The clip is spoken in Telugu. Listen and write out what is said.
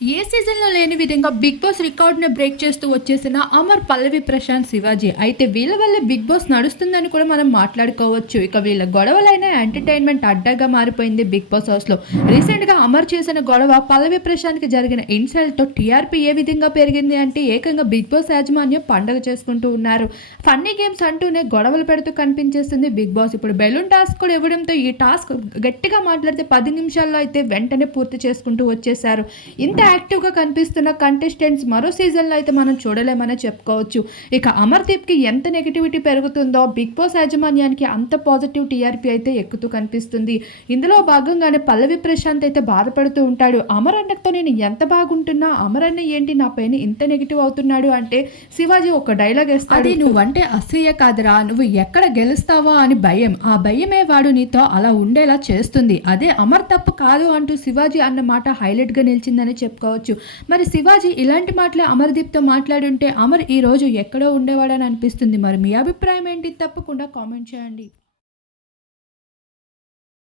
ఏ సీజన్లో లేని విధంగా బిగ్ బాస్ రికార్డును బ్రేక్ చేస్తూ వచ్చేసిన అమర్ పల్లవి ప్రశాంత్ శివాజీ. అయితే వీళ్ళ వల్లే బిగ్ బాస్ నడుస్తుందని కూడా మనం మాట్లాడుకోవచ్చు. ఇక వీళ్ళ గొడవలైన ఎంటర్టైన్మెంట్ అడ్డాగా మారిపోయింది బిగ్ బాస్ హౌస్లో. రీసెంట్గా అమర్ చేసిన గొడవ పల్లవి ప్రశాంత్కి జరిగిన ఇన్సల్ట్తో టీఆర్పీ ఏ విధంగా పెరిగింది అంటే ఏకంగా బిగ్ బాస్ యాజమాన్యం పండగ చేసుకుంటూ ఉన్నారు. ఫన్నీ గేమ్స్ అంటూనే గొడవలు పెడుతూ కనిపించేస్తుంది బిగ్ బాస్. ఇప్పుడు బెలూన్ టాస్క్ కూడా ఇవ్వడంతో ఈ టాస్క్ గట్టిగా మాట్లాడితే పది నిమిషాల్లో అయితే వెంటనే పూర్తి చేసుకుంటూ వచ్చేసారు ఇంత యాక్టివ్గా కనిపిస్తున్న కంటెస్టెంట్స్ మరో సీజన్లో అయితే మనం చూడలేమనే చెప్పుకోవచ్చు. ఇక అమర్దీప్కి ఎంత నెగిటివిటీ పెరుగుతుందో బిగ్ బాస్ యాజమాన్యానికి అంత పాజిటివ్ టీఆర్పీ అయితే ఎక్కుతూ కనిపిస్తుంది. ఇందులో భాగంగానే పల్లవి ప్రశాంత్ అయితే బాధపడుతూ ఉంటాడు. అమర్ అన్నతో నేను ఎంత బాగుంటున్నా అమర్ అన్న ఏంటి నా పైన ఇంత నెగిటివ్ అవుతున్నాడు అంటే శివాజీ ఒక డైలాగ్ వేస్తాడు. నువ్వంటే అసూయ కాదురా నువ్వు ఎక్కడ గెలుస్తావా అని భయం. ఆ భయమే వాడు నీతో అలా ఉండేలా చేస్తుంది. అదే అమర్ తప్పు కాదు అంటూ శివాజీ అన్న మాట హైలైట్గా నిలిచిందని చెప్పుకోవచ్చు మరి శివాజీ ఇలాంటి మాటలు అమర్దీప్తో మాట్లాడుంటే అమర్ ఈ రోజు ఎక్కడో ఉండేవాడని అనిపిస్తుంది. మరి మీ అభిప్రాయం ఏంటి? తప్పకుండా కామెంట్ చేయండి.